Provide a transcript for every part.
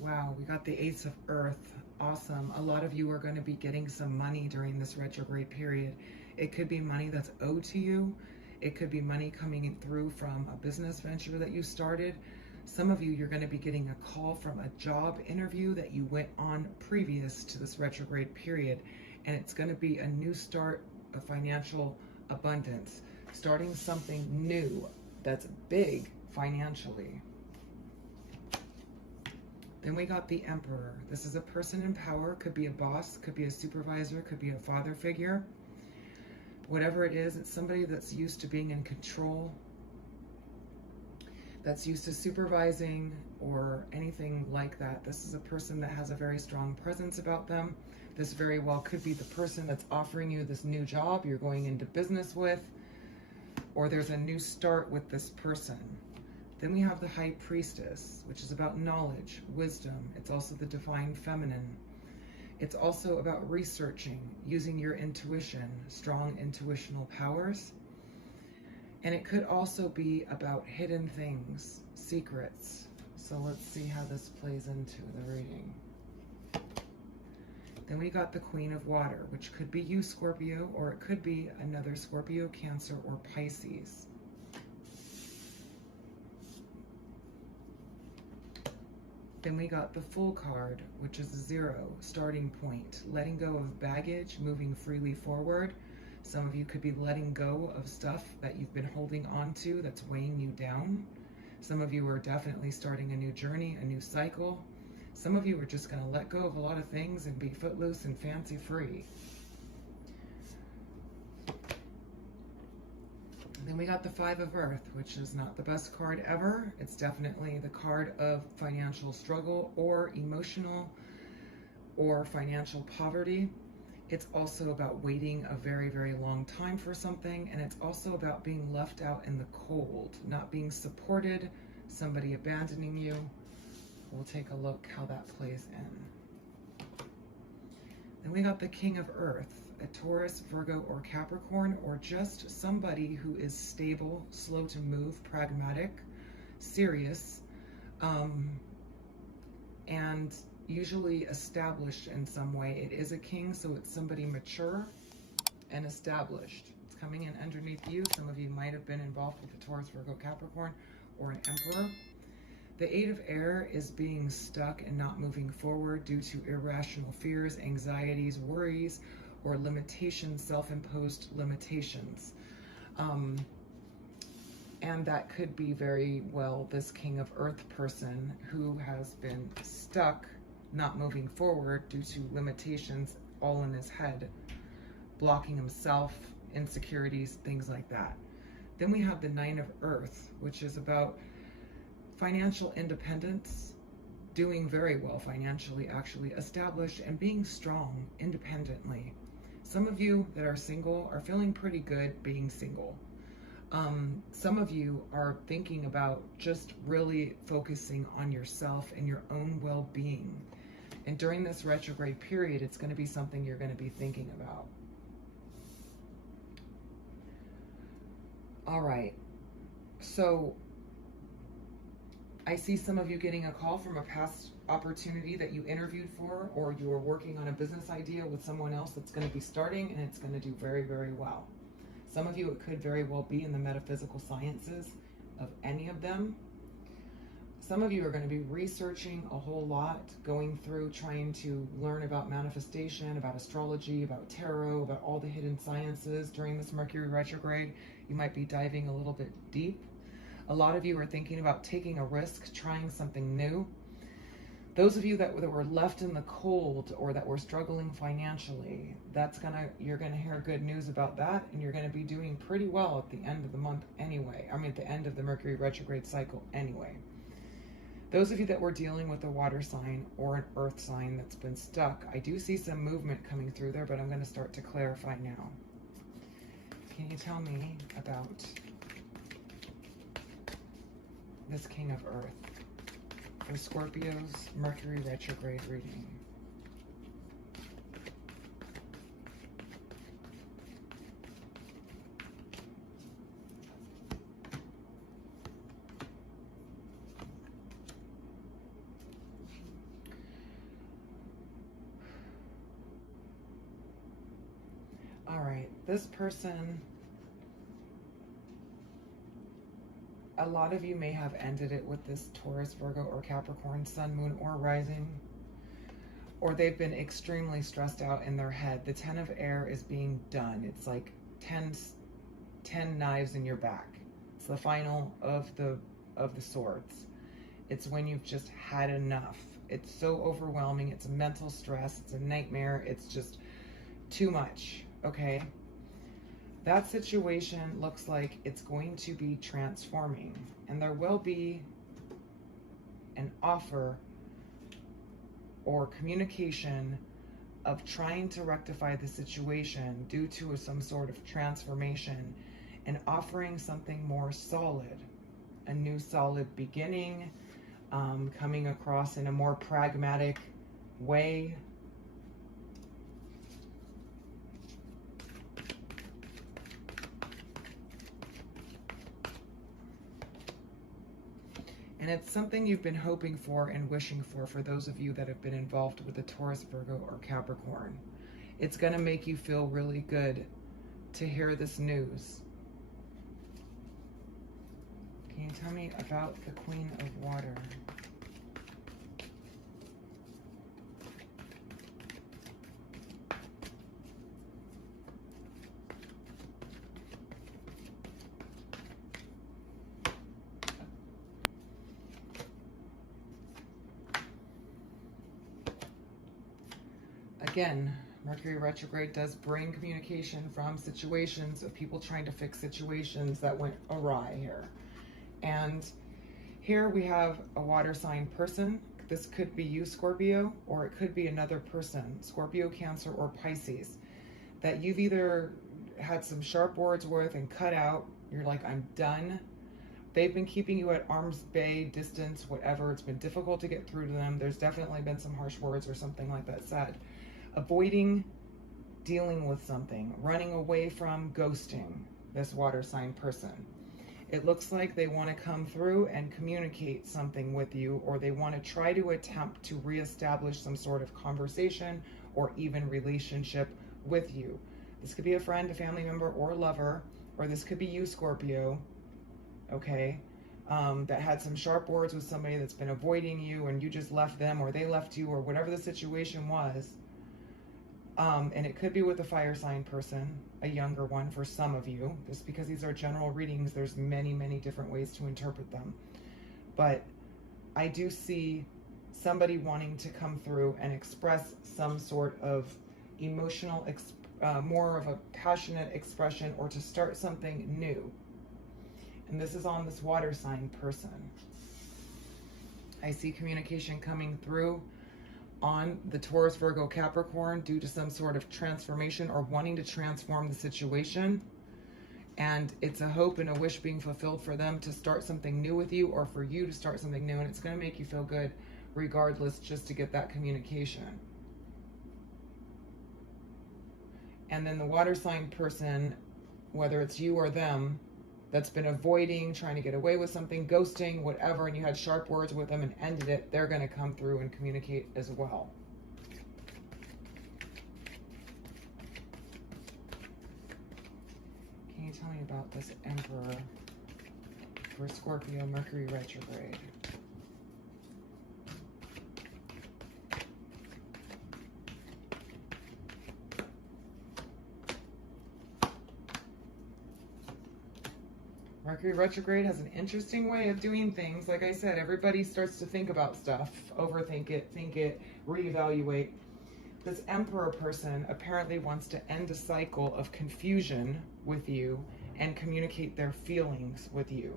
Wow, we got the Ace of Earth. Awesome. A lot of you are going to be getting some money during this retrograde period. It could be money that's owed to you. It could be money coming in through from a business venture that you started. Some of you, you're going to be getting a call from a job interview that you went on previous to this retrograde period. And it's going to be a new start of financial abundance, starting something new that's big financially. Then we got the Emperor. This is a person in power, could be a boss, could be a supervisor, could be a father figure. Whatever it is, it's somebody that's used to being in control, that's used to supervising or anything like that. This is a person that has a very strong presence about them. This very well could be the person that's offering you this new job you're going into business with, or there's a new start with this person. Then we have the High Priestess, which is about knowledge, wisdom. It's also the divine feminine. It's also about researching, using your intuition, strong intuitional powers. And it could also be about hidden things, secrets. So let's see how this plays into the reading. Then we got the Queen of Water, which could be you, Scorpio, or it could be another Scorpio, Cancer, or Pisces. Then we got the Fool card, which is 0, starting point, letting go of baggage, moving freely forward. Some of you could be letting go of stuff that you've been holding on to that's weighing you down. Some of you are definitely starting a new journey, a new cycle. Some of you are just going to let go of a lot of things and be footloose and fancy free. Then we got the Five of Earth, which is not the best card ever. It's definitely the card of financial struggle or emotional or financial poverty. It's also about waiting a very, very long time for something. And it's also about being left out in the cold, not being supported, somebody abandoning you. We'll take a look how that plays in. Then we got the King of Earth, a Taurus, Virgo, or Capricorn, or just somebody who is stable, slow to move, pragmatic, serious, and usually established in some way. It is a king, so it's somebody mature and established. It's coming in underneath you. Some of you might have been involved with a Taurus, Virgo, Capricorn, or an Emperor. The Eight of Air is being stuck and not moving forward due to irrational fears, anxieties, worries, or limitations, self-imposed limitations. And that could be very well this King of Earth person who has been stuck, not moving forward due to limitations all in his head, blocking himself, insecurities, things like that. Then we have the Nine of Earth, which is about financial independence, doing very well financially, actually established, and being strong independently. Some of you that are single are feeling pretty good being single. Some of you are thinking about just really focusing on yourself and your own well-being. And during this retrograde period, it's going to be something you're going to be thinking about. All right. So I see some of you getting a call from a past opportunity that you interviewed for, or you are working on a business idea with someone else that's going to be starting, and it's going to do very, very well. Some of you, it could very well be in the metaphysical sciences of any of them. Some of you are going to be researching a whole lot, going through, trying to learn about manifestation, about astrology, about tarot, about all the hidden sciences during this Mercury retrograde. You might be diving a little bit deep. A lot of you are thinking about taking a risk, trying something new. Those of you that were left in the cold or that were struggling financially, you're gonna hear good news about that, and you're gonna be doing pretty well at the end of the month anyway. I mean, at the end of the Mercury retrograde cycle anyway. Those of you that were dealing with a water sign or an earth sign that's been stuck, I do see some movement coming through there, but I'm gonna start to clarify now. Can you tell me about this King of Earth for Scorpio's Mercury retrograde reading? right, this person, a lot of you may have ended it with this Taurus, Virgo, or Capricorn, Sun, Moon, or Rising, or they've been extremely stressed out in their head. The 10 of air is being done. It's like 10 knives in your back. It's the final of the swords. It's when you've just had enough. It's so overwhelming. It's a mental stress. It's a nightmare. It's just too much, okay? That situation looks like it's going to be transforming, and there will be an offer or communication of trying to rectify the situation due to some sort of transformation and offering something more solid, a new solid beginning, coming across in a more pragmatic way. And it's something you've been hoping for and wishing for those of you that have been involved with the Taurus, Virgo, or Capricorn. It's going to make you feel really good to hear this news. Can you tell me about the Queen of Water? Again, Mercury retrograde does bring communication from situations of people trying to fix situations that went awry here. And here we have a water sign person. This could be you, Scorpio, or it could be another person, Scorpio, Cancer, or Pisces, that you've either had some sharp words with and cut out. You're like, I'm done. They've been keeping you at arm's bay, distance, whatever. It's been difficult to get through to them. There's definitely been some harsh words or something like that said. Avoiding dealing with something, running away from, ghosting this water sign person. It looks like they want to come through and communicate something with you, or they want to try to attempt to reestablish some sort of conversation or even relationship with you. This could be a friend, a family member, or a lover, or this could be you, Scorpio, okay, that had some sharp words with somebody that's been avoiding you and you just left them, or they left you, or whatever the situation was. And it could be with a fire sign person, a younger one for some of you. Just because these are general readings, there's many, many different ways to interpret them. But I do see somebody wanting to come through and express some sort of emotional, more of a passionate expression, or to start something new. And this is on this water sign person. I see communication coming through on the Taurus, Virgo, Capricorn due to some sort of transformation or wanting to transform the situation. And it's a hope and a wish being fulfilled for them to start something new with you, or for you to start something new. And it's going to make you feel good regardless, just to get that communication. And then the water sign person, whether it's you or them, that's been avoiding, trying to get away with something, ghosting, whatever, and you had sharp words with them and ended it, they're going to come through and communicate as well. Can you tell me about this Emperor for Scorpio, Mercury retrograde? Mercury retrograde has an interesting way of doing things. Like I said, everybody starts to think about stuff, overthink it, think it, reevaluate. This Emperor person apparently wants to end a cycle of confusion with you and communicate their feelings with you.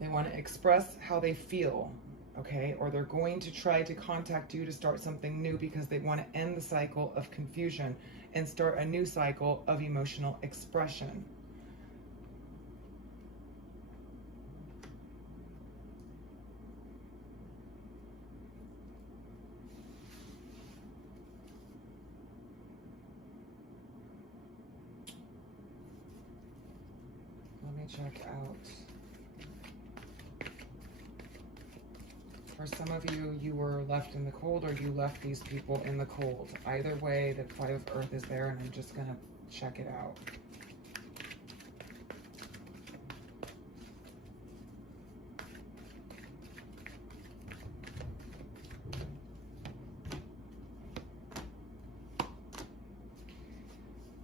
They want to express how they feel, okay? Or they're going to try to contact you to start something new because they want to end the cycle of confusion and start a new cycle of emotional expression. Let me check out For some of you, you were left in the cold, or you left these people in the cold. Either way, the 5 of Earth is there, and I'm just going to check it out.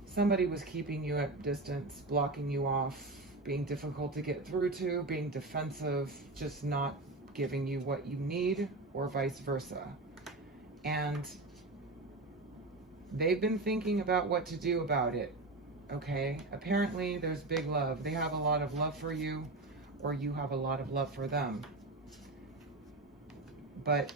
Somebody was keeping you at distance, blocking you off, being difficult to get through to, being defensive, just not giving you what you need, or vice versa. And they've been thinking about what to do about it, okay? Apparently, there's big love. They have a lot of love for you, or you have a lot of love for them. But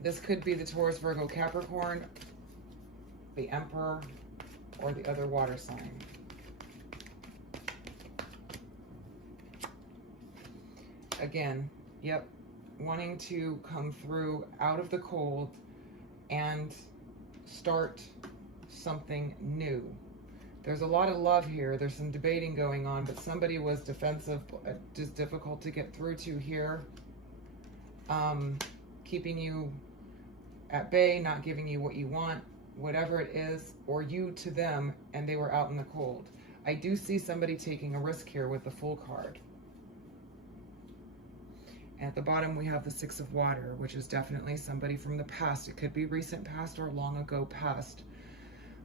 this could be the Taurus, Virgo, Capricorn, the Emperor, or the other water sign. Again, yep, wanting to come through out of the cold and start something new. There's a lot of love here. There's some debating going on, but somebody was defensive, just difficult to get through to here. Keeping you at bay, not giving you what you want, whatever it is, or you to them, and they were out in the cold. I do see somebody taking a risk here with the Fool card. At the bottom, we have the 6 of Water, which is definitely somebody from the past. It could be recent past or long ago past.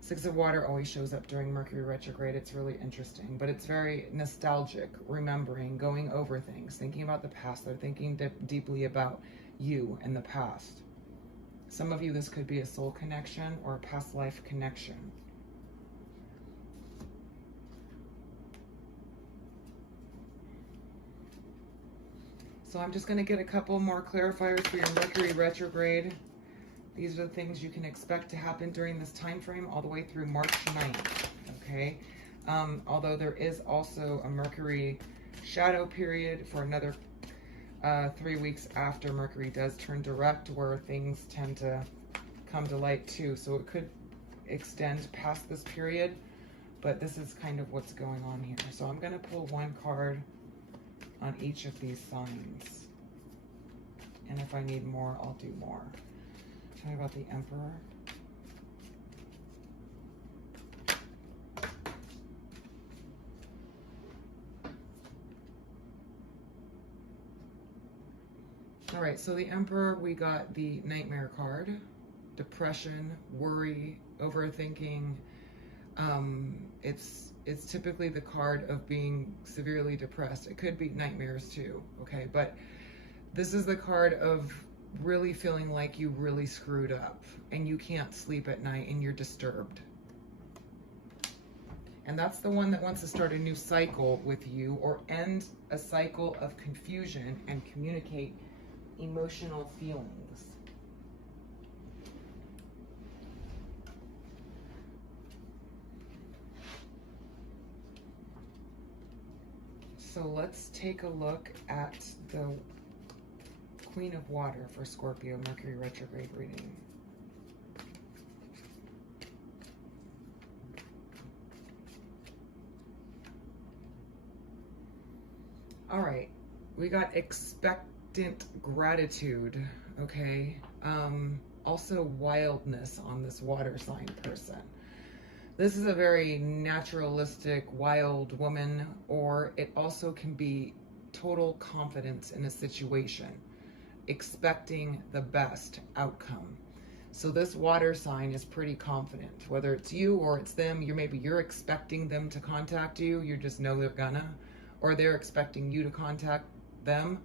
6 of Water always shows up during Mercury retrograde. It's really interesting, but it's very nostalgic, remembering, going over things, thinking about the past. They're thinking deeply about you and the past. Some of you, this could be a soul connection or a past life connection. So I'm just going to get a couple more clarifiers for your Mercury retrograde. These are the things you can expect to happen during this time frame all the way through March 9th, okay? Although there is also a Mercury shadow period for another 3 weeks after Mercury does turn direct, where things tend to come to light too. So it could extend past this period, but this is kind of what's going on here. So I'm going to pull one card on each of these signs. And if I need more, I'll do more. Tell me about the Emperor. All right, so the Emperor, we got the Nightmare card. Depression, worry, overthinking. It's typically the card of being severely depressed. It could be nightmares too, okay? But this is the card of really feeling like you really screwed up and you can't sleep at night and you're disturbed. And that's the one that wants to start a new cycle with you, or end a cycle of confusion and communicate emotional feelings. So let's take a look at the Queen of Water for Scorpio Mercury retrograde reading. All right, we got expectant gratitude, okay? Also wildness on this water sign person. This is a very naturalistic, wild woman, or it also can be total confidence in a situation, expecting the best outcome. So this water sign is pretty confident, whether it's you or it's them. Maybe you're expecting them to contact you, you just know they're gonna, or they're expecting you to contact them,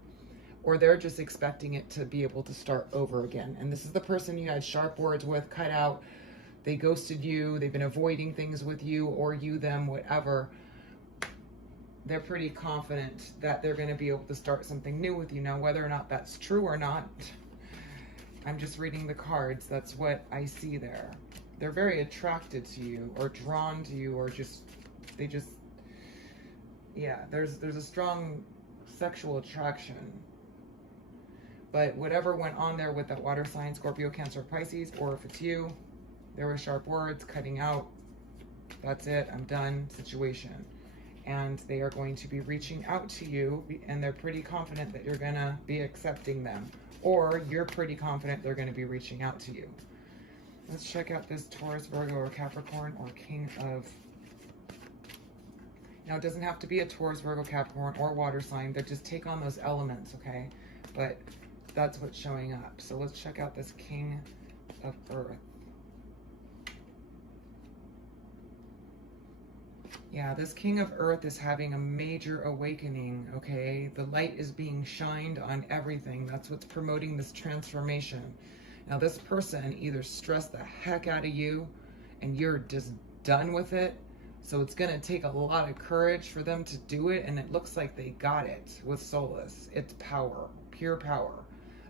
or they're just expecting it to be able to start over again. And this is the person you had sharp words with, cut out. They ghosted you, they've been avoiding things with you, or you, them, whatever. They're pretty confident that they're going to be able to start something new with you. Now, whether or not that's true or not, I'm just reading the cards. That's what I see there. They're very attracted to you, or drawn to you, or yeah, there's a strong sexual attraction. But whatever went on there with that water sign, Scorpio, Cancer, Pisces, or if it's you, there were sharp words, cutting out, That's it. I'm done situation. And they are going to be reaching out to you, and they're pretty confident that you're going to be accepting them. Or you're pretty confident they're going to be reaching out to you. Let's check out this Taurus, Virgo, or Capricorn, or King of... Now, it doesn't have to be a Taurus, Virgo, Capricorn, or water sign. They just take on those elements, okay? But that's what's showing up. So let's check out this King of Earth. Yeah, this King of Earth is having a major awakening, okay? The light is being shined on everything. That's what's promoting this transformation. Now, this person either stressed the heck out of you and you're just done with it. So it's going to take a lot of courage for them to do it. And it looks like they got it with Solace. It's power, pure power.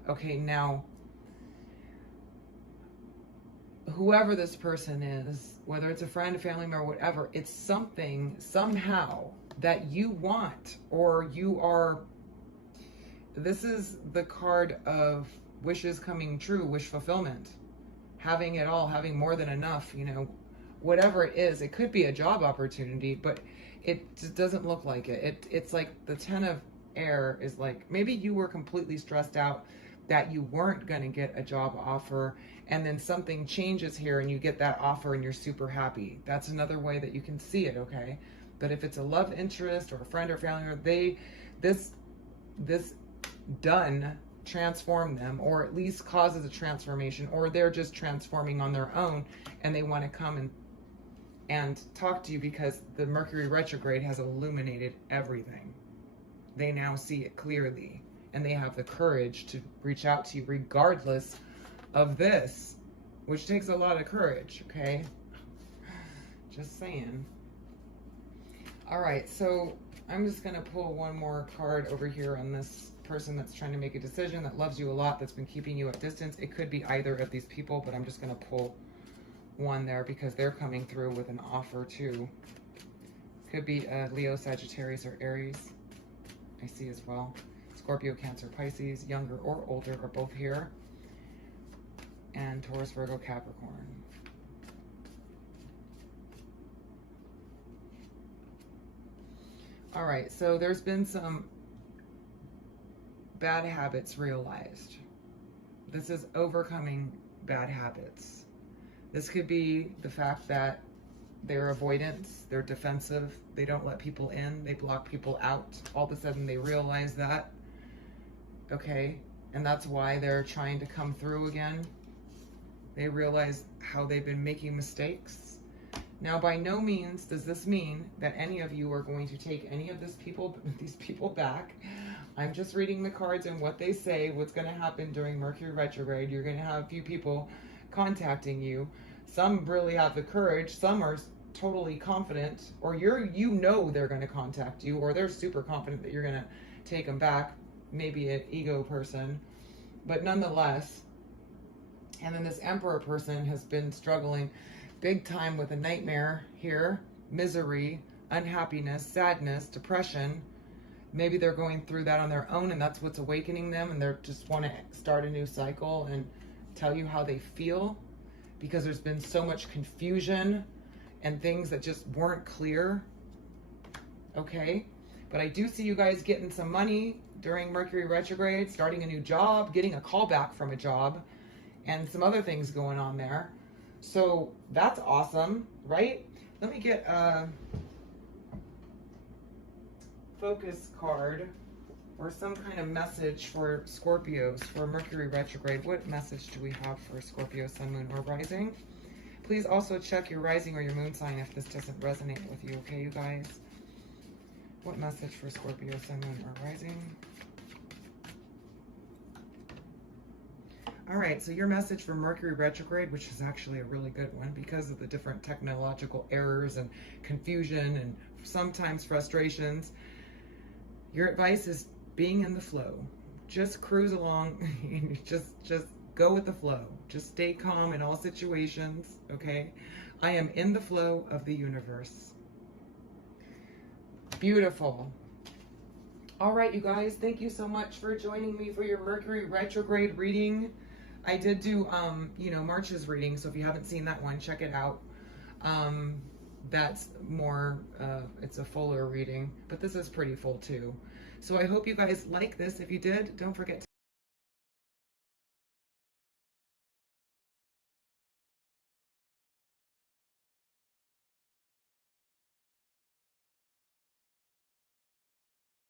Okay, now, whoever this person is, whether it's a friend, a family member, whatever, it's something, somehow, that you want, or you are, this is the card of wishes coming true, wish fulfillment, having it all, having more than enough, you know, whatever it is. It could be a job opportunity, but it just doesn't look like it. It's like the 10 of air is like, maybe you were completely stressed out that you weren't going to get a job offer, and then something changes here and you get that offer and you're super happy. That's another way that you can see it, okay? But if it's a love interest or a friend or family member, this done transform them, or at least causes a transformation, or they're just transforming on their own and they want to come and talk to you because the Mercury retrograde has illuminated everything. They now see it clearly. And they have the courage to reach out to you regardless of this, which takes a lot of courage, okay? Just saying. All right, so I'm just going to pull one more card over here on this person that's trying to make a decision, that loves you a lot, that's been keeping you at distance. It could be either of these people, but I'm just going to pull one there because they're coming through with an offer too. Could be Leo, Sagittarius, or Aries. I see as well. Scorpio, Cancer, Pisces, younger or older, are both here. And Taurus, Virgo, Capricorn. All right, so there's been some bad habits realized. This is overcoming bad habits. This could be the fact that they're avoidance, they're defensive, they don't let people in, they block people out. All of a sudden they realize that. Okay, and that's why they're trying to come through again. They realize how they've been making mistakes. Now, by no means does this mean that any of you are going to take any of these people back. I'm just reading the cards and what they say, what's going to happen during Mercury retrograde. You're going to have a few people contacting you. Some really have the courage. Some are totally confident, or you know they're going to contact you, or they're super confident that you're going to take them back. Maybe an ego person, but nonetheless. And then this Emperor person has been struggling big time with a nightmare here, misery, unhappiness, sadness, depression. Maybe they're going through that on their own, and that's what's awakening them, and they just want to start a new cycle and tell you how they feel, because there's been so much confusion and things that just weren't clear. Okay, but I do see you guys getting some money during Mercury retrograde, starting a new job, getting a call back from a job, and some other things going on there. So that's awesome, right? Let me get a focus card or some kind of message for Scorpios for Mercury retrograde. What message do we have for Scorpio, Sun, Moon, or Rising? Please also check your rising or your moon sign if this doesn't resonate with you, okay, you guys? What message for Scorpio, Sun, Moon, or Rising? All right, so your message for Mercury retrograde, which is actually a really good one because of the different technological errors and confusion and sometimes frustrations. Your advice is being in the flow. Just cruise along. just go with the flow. Just stay calm in all situations, okay? I am in the flow of the universe. Beautiful. All right, you guys, thank you so much for joining me for your Mercury retrograde reading. I did do, March's reading, so if you haven't seen that one, check it out. that's more, it's a fuller reading, but this is pretty full too. So I hope you guys like this. If you did, don't forget to